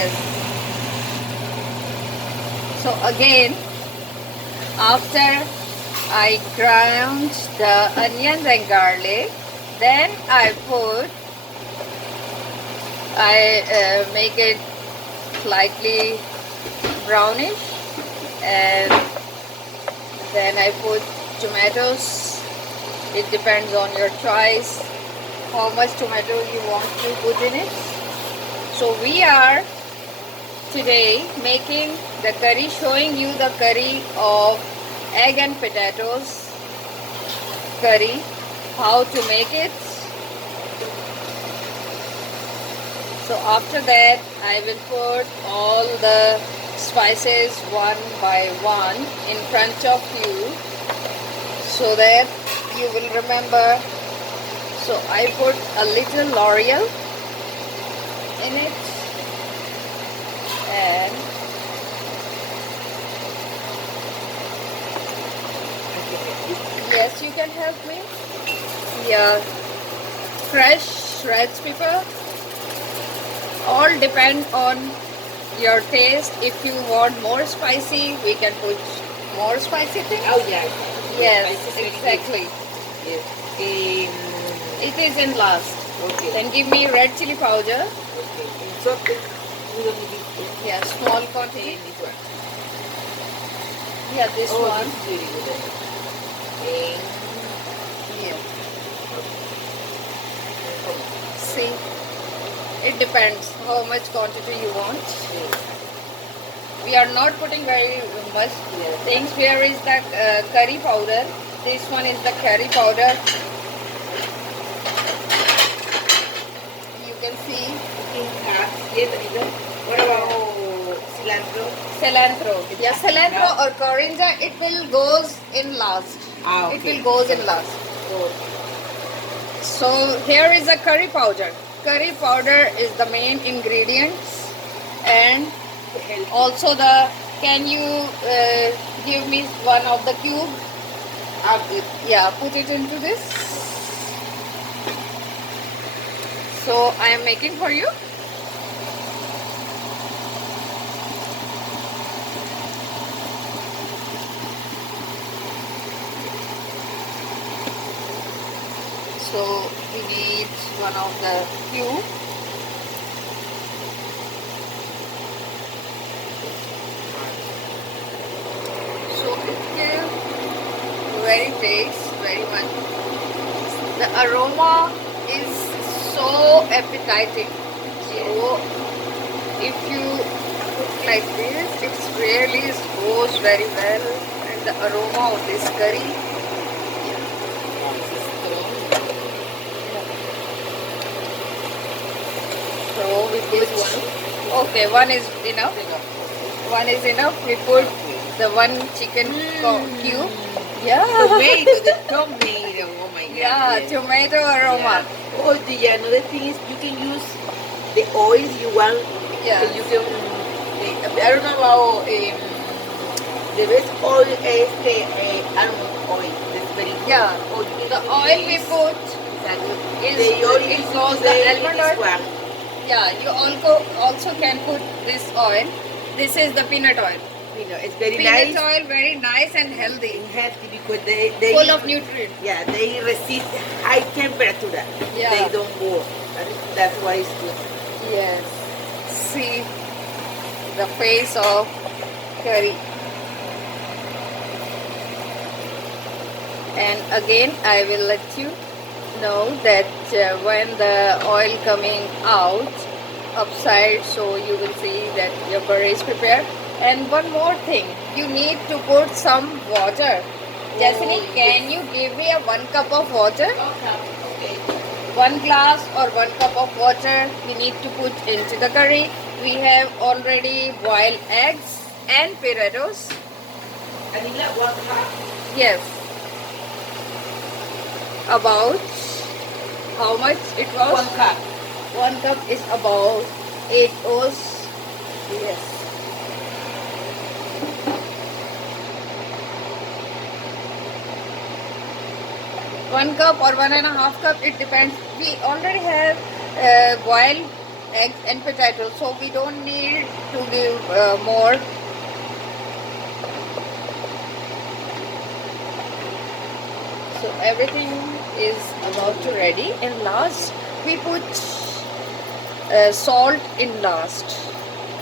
Yes. So again, after I ground the onions and garlic, then I make it slightly brownish, and then I put tomatoes. It depends on your choice how much tomato you want to put in it. So we are today making the curry, showing you the curry of egg and potatoes curry, how to make it. So after that I will put all the spices one by one in front of you so that you will remember. So I put a little L'Oreal in it, and yes, you can help me. Yeah, fresh red pepper. All depend on your taste. If you want more spicy, we can put more spicy things. Oh yeah. Yes, Spice is very exactly. good. Yes. It is in last. Okay. Then give me red chili powder. Okay. So we don't need it. Yeah, small Okay, quantity. this one. Yeah, this Oh, one. this is really good. And Yeah. See, it depends how much quantity you want. We are not putting very much things. Here is the curry powder. This one is the curry powder. You can see. What about cilantro? Cilantro. Yeah, cilantro or coriander, it will goes in last. Ah, okay. It will goes in last. So here is a curry powder. Curry powder is the main ingredients, and also the. Can you give me one of the cube? Yeah, put it into this. So I am making for you. So we need one of the cube. So it gives very taste, very much. The aroma is so appetizing. So if you cook like this, it really goes very well, and the aroma of this curry. So we put one. Okay, one is enough. One is enough. We put the one chicken cube. Yeah. Tomato, the tomato. Oh my god. Yeah, yes. tomato aroma. Yeah. Oh, another thing is you can use the oil you want. Yeah. You can. I don't know about the best oil is the almond oil. That's very good. Yeah. Oh, you The can oil we use put is the oil it is goes the almond this oil. one. Yeah, you also can put this oil. This is the peanut oil. You know, it's very Peanut nice oil, very nice and healthy, and healthy because they full of nutrients. yeah, they resist high temperature. Yeah. They don't go. That's why it's good. Yes. See the face of curry. And again, I will let you know that when the oil coming out upside, so you will see that your curry is prepared. And one more thing, you need to put some water. Jasmine, can you give me a 1 cup of water? Okay. 1 glass or 1 cup of water we need to put into the curry. We have already boiled eggs and potatoes. Anila, 1 cup. Yes. About how much it was? 1 cup. 1 cup is about 8 ounces. Yes. One cup or 1.5 cup, it depends. We already have boiled egg and potato, so we don't need to give more. So everything is about to ready, and last we put salt in last,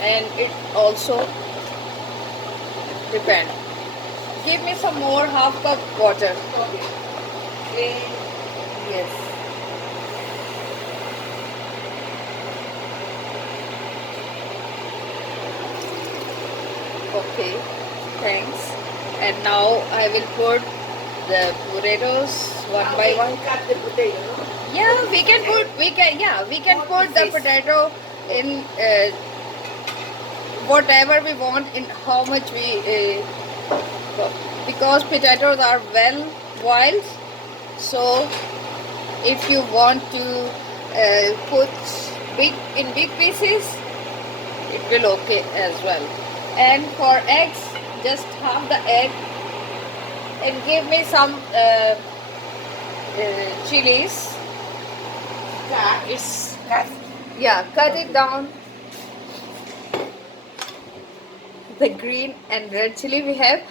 and it also depend. Give me some more half cup water. Okay. Yes. Okay. Thanks. And now I will put the potatoes one by one. Cut the potato, no? Yeah, we can put the potato in whatever we want, in how much we because potatoes are well boiled. So if you want to put big pieces, it will okay as well. And for eggs, just half the egg, and give me some chilies. It's cut it down. The green and red chili we have.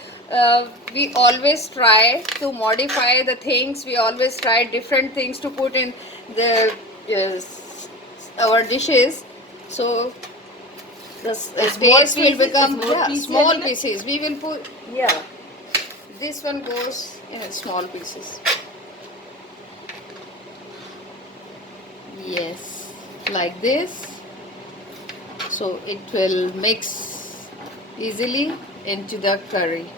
We always try to modify the things. We always try different things to put in the our dishes. So the taste will become small pieces. We will put this one goes in small pieces. Yes, like this. So it will mix easily into the curry.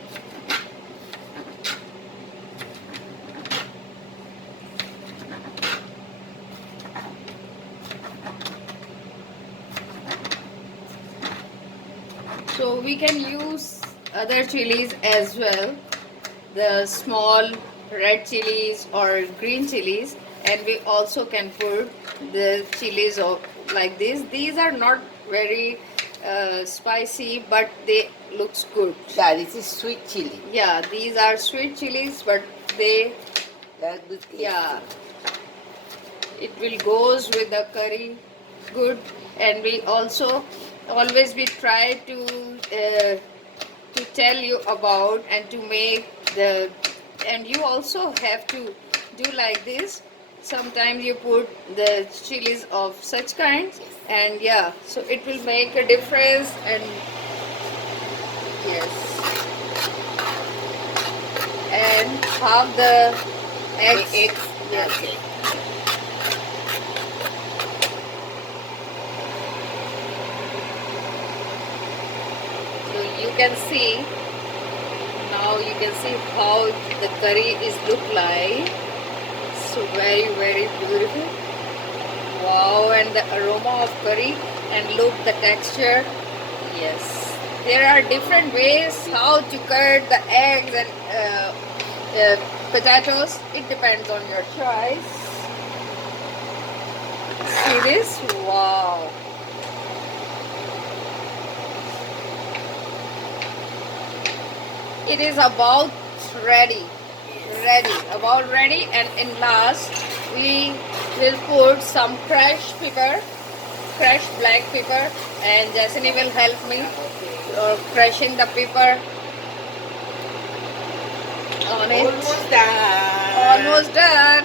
So we can use other chilies as well, the small red chilies or green chilies, and we also can put the chilies of like this. These are not very spicy, but they looks good. Yeah, this is sweet chili. Yeah, these are sweet chilies, but they That's good. yeah, it will goes with the curry good. And we also always we try to tell you about and to make the, and you also have to do like this. Sometimes you put the chilies of such kinds, and yeah, so it will make a difference. And yes, and half the eggs. Yes. Okay. So you can see, now you can see how the curry is look like. So very beautiful. Wow, and the aroma of curry, and look the texture. Yes, there are different ways how to cut the eggs and potatoes. It depends on your choice. See this? Wow. It is about ready. About ready. And in last we will put some crushed pepper, crushed black pepper, and Jasmine will help me crushing the pepper on it. Almost done. Almost done.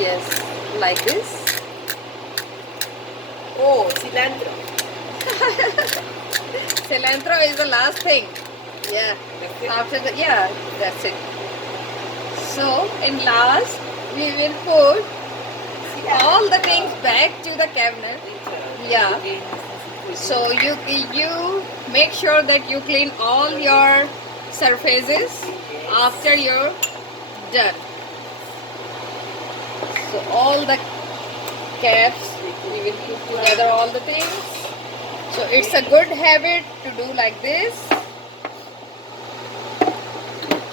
Yes, like this. Oh, cilantro. Cilantro is the last thing. Yeah. That's it. After the, yeah, that's it. So in last we will put all the things back to the cabinet. Yeah. So you make sure that you clean all your surfaces after you're done. So all the caps we will put together all the things. So it's a good habit to do like this.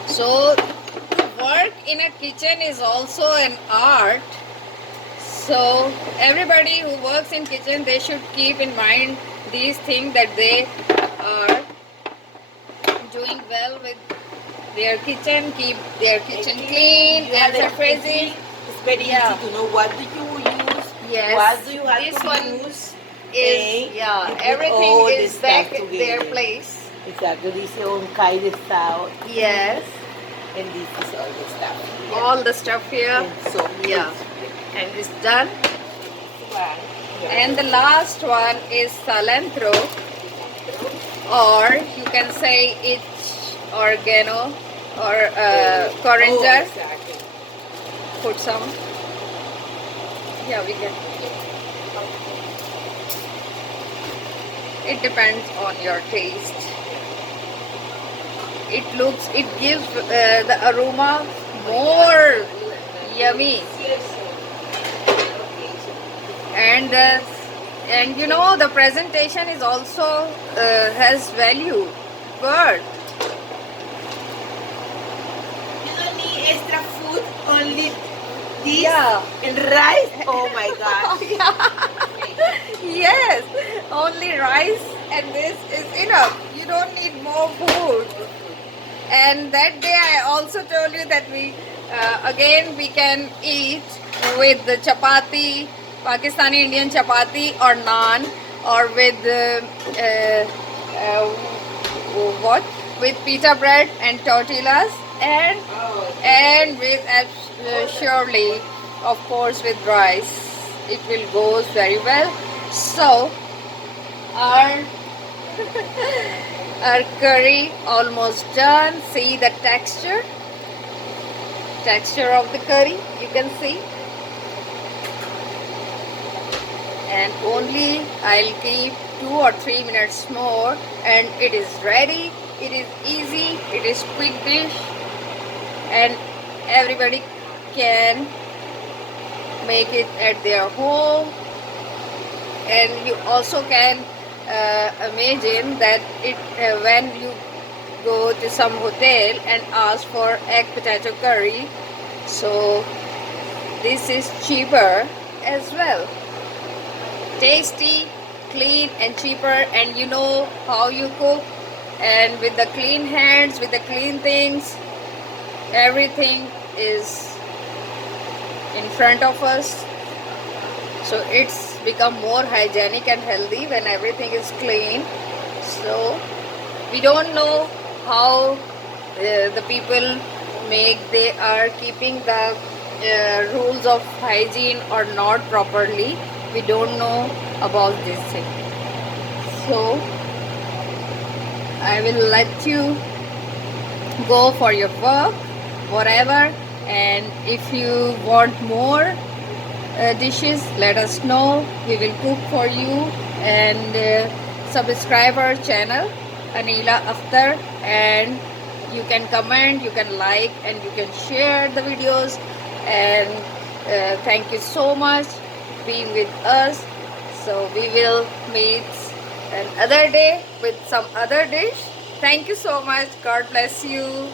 So work in a kitchen is also an art. So everybody who works in kitchen, they should keep in mind these things, that they are doing well with their kitchen, keep their kitchen clean and surfaces. very Yeah. easy to know what do you use, Yes. what do you have This to one use. is, and yeah, you put everything all the is stuff back at their together. place. Exactly. Dice un Kai de Sao. Yes. And this is all the stuff. here. All the stuff here. And so Yeah. it's And it's done. one. And the last one is cilantro, or you can say it's oregano or coriander. Oh, exactly. Put some. Yeah, we can. It depends on your taste. It gives the aroma more yummy. And you know, the presentation is also has value, but You don't need extra food, only this yeah. and rice. Oh my god. Yes, only rice and this is enough. You don't need more food. And that day I also told you that we again we can eat with the chapati, Pakistani Indian chapati or naan, or with what, with pita bread and tortillas, and with surely, of course, with rice. It will goes very well. So our our curry almost done. See the texture of the curry, you can see. And only I'll keep 2 or 3 minutes more and it is ready. It is easy, it is quick dish, and everybody can make it at their home. And you also can imagine that it when you go to some hotel and ask for egg potato curry, so this is cheaper as well. Tasty, clean and cheaper, and you know how you cook, and with the clean hands, with the clean things, everything is in front of us. So it's become more hygienic and healthy when everything is clean. So we don't know how the people make, they are keeping the rules of hygiene or not properly. We don't know about this thing. So I will let you go for your work, whatever, and if you want more dishes, let us know. We will cook for you. And subscribe our channel, Anila Akhtar, and you can comment, you can like, and you can share the videos. And thank you so much being with us. So we will meet another day with some other dish. Thank you so much. God bless you.